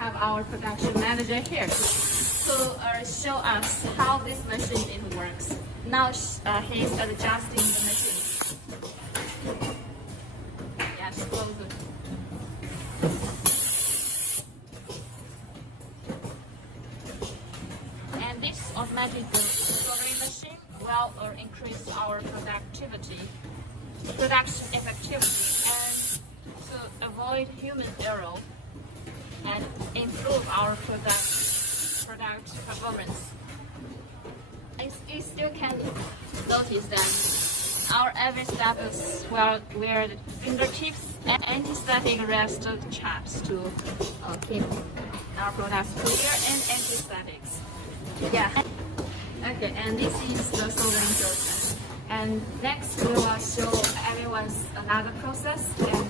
have our production manager here to show us how this machine it works. Now he's adjusting the machine. Yes, close it. And this automatic soldering machine will increase our production effectivity, and to avoid human error and improve our product performance. You still can notice that our every step is wear the fingertips and anti-static rest chaps to keep our products clear and anti-statics. Yeah. Okay, and this is the soldering process. And next we will show everyone another process and